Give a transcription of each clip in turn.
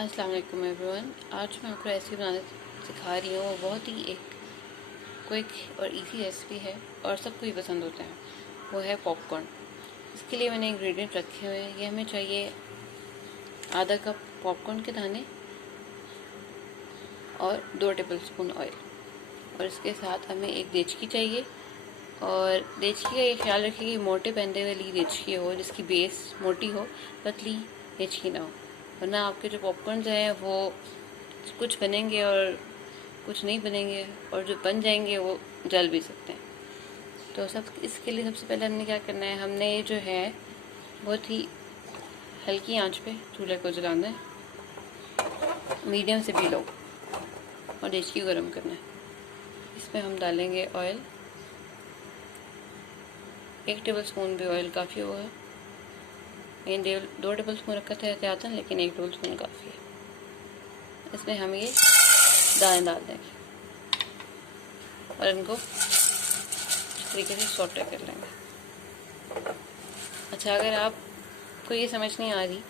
अस्सलाम वालेकुम एवरीवन। आज मैं आपको रेसिपी बनाना सिखा रही हूँ। वो बहुत ही एक क्विक और इजी रेसिपी है और सबको ही पसंद होता है। वो है पॉपकॉर्न। इसके लिए मैंने इंग्रेडिएंट रखे हुए हैं। ये हमें चाहिए आधा कप पॉपकॉर्न के दाने और 2 टेबलस्पून ऑयल। और इसके साथ हमें एक देचकी चाहिए। और देचकी का ये ख्याल रखिए कि मोटे पैंदे वाली देचकी हो, जिसकी बेस मोटी हो, पतली देचकी ना हो, वरना आपके जो पॉपकॉर्न हैं वो कुछ बनेंगे और कुछ नहीं बनेंगे, और जो बन जाएंगे वो जल भी सकते हैं। तो इसके लिए सबसे पहले हमने क्या करना है, हमने जो है बहुत ही हल्की आंच पे चूल्हे को जलाना है, मीडियम से भी लो, और देचकी गर्म करना है। इसमें हम डालेंगे ऑयल। 1 टेबलस्पून भी ऑयल काफ़ी होगा। मैंने 2 टेबलस्पून रखा था ज़्यादा, लेकिन 1 टेबलस्पून काफ़ी है। इसमें हम ये दाने डाल देंगे और इनको इस तरीके से सॉटे कर लेंगे। अच्छा, अगर आपको ये समझ नहीं आ रही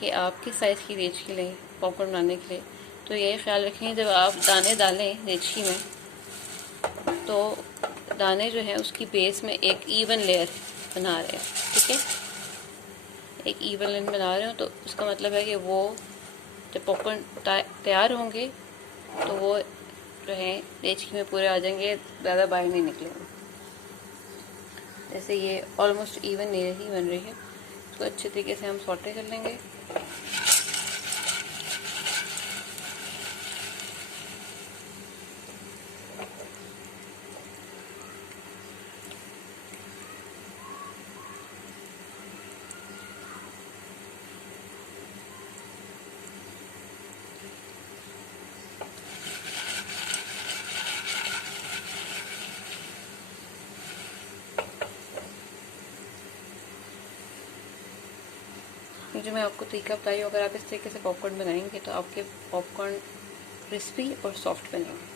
कि आप किस साइज़ की देचकी लें पॉपकॉर्न बनाने के लिए, तो ये ख्याल रखें जब आप दाने डालें देचकी में, तो दाने जो है उसकी बेस में एक इवन लेयर बना रहे हैं। ठीक है, एक इवन लेयर बना रहे हो तो उसका मतलब है कि वो जब पॉपकॉर्न तैयार होंगे तो वो जो है देचकी में पूरे आ जाएंगे, ज़्यादा बाहर नहीं निकलेंगे। जैसे ये ऑलमोस्ट इवन लेयर ही बन रही है, इसको अच्छे तरीके से हम सॉटे कर लेंगे। ये जो मैं आपको तरीका बताई, अगर आप इस तरीके से पॉपकॉर्न बनाएंगे तो आपके पॉपकॉर्न क्रिस्पी और सॉफ्ट बनेंगे।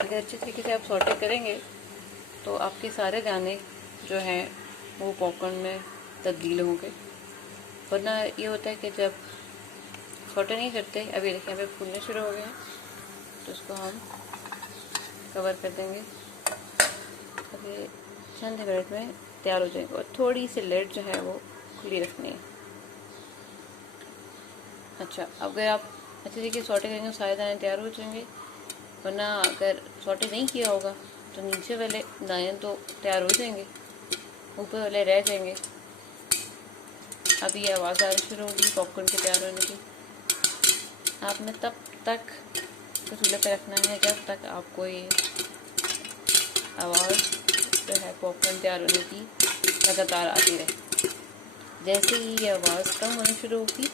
अगर अच्छे तरीके से आप सॉटे करेंगे तो आपके सारे दाने जो हैं वो पॉपकॉर्न में तब्दील होंगे। वरना ये होता है कि जब सॉटे नहीं करते, अभी देखिए हमें फूलने शुरू हो गए हैं, तो इसको हम कवर कर देंगे। अभी चंद मिनट में तैयार हो जाएगा। और थोड़ी सी लेड जो है वो खुली रखनी है। अच्छा, अगर आप अच्छे तरीके से सॉटे करेंगे तो सारे दाने तैयार हो जाएंगे। वरना अगर सॉटे नहीं किया होगा तो नीचे वाले दाने तो तैयार हो जाएंगे, ऊपर वाले रह जाएंगे। अभी ये आवाज़ आनी शुरू होगी पॉपकॉर्न के तैयार होने की। आपने तब तक चूल्हे पे रखना है जब तक आपको ये आवाज़ जो है पॉपकॉर्न तैयार होने की लगातार आती रहे। जैसे ही ये आवाज़ कम होनी शुरू होगी,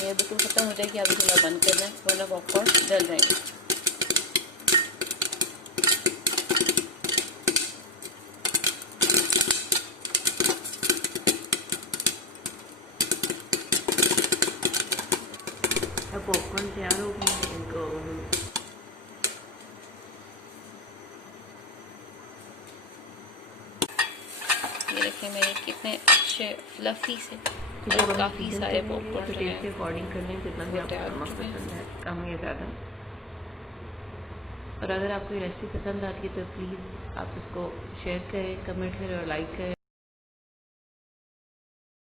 ये बिल्कुल ख़त्म हो जाएगी, आप चूल्हा बंद करना है, वरना पॉपकॉर्न जल जाएंगे। अब पॉपकॉर्न तैयार हो गए हैं। इनको ये देखिए मेरे कितने अच्छे फ्लफी से और काफ़ी सारे पॉपकॉर्न जो हैं अकॉर्डिंग कर लें जितना भी आपको नमक पसंद है, कम या ज़्यादा। और अगर आपको ये रेसिपी पसंद आती है तो प्लीज़ आप इसको शेयर करें, कमेंट करें और लाइक करें।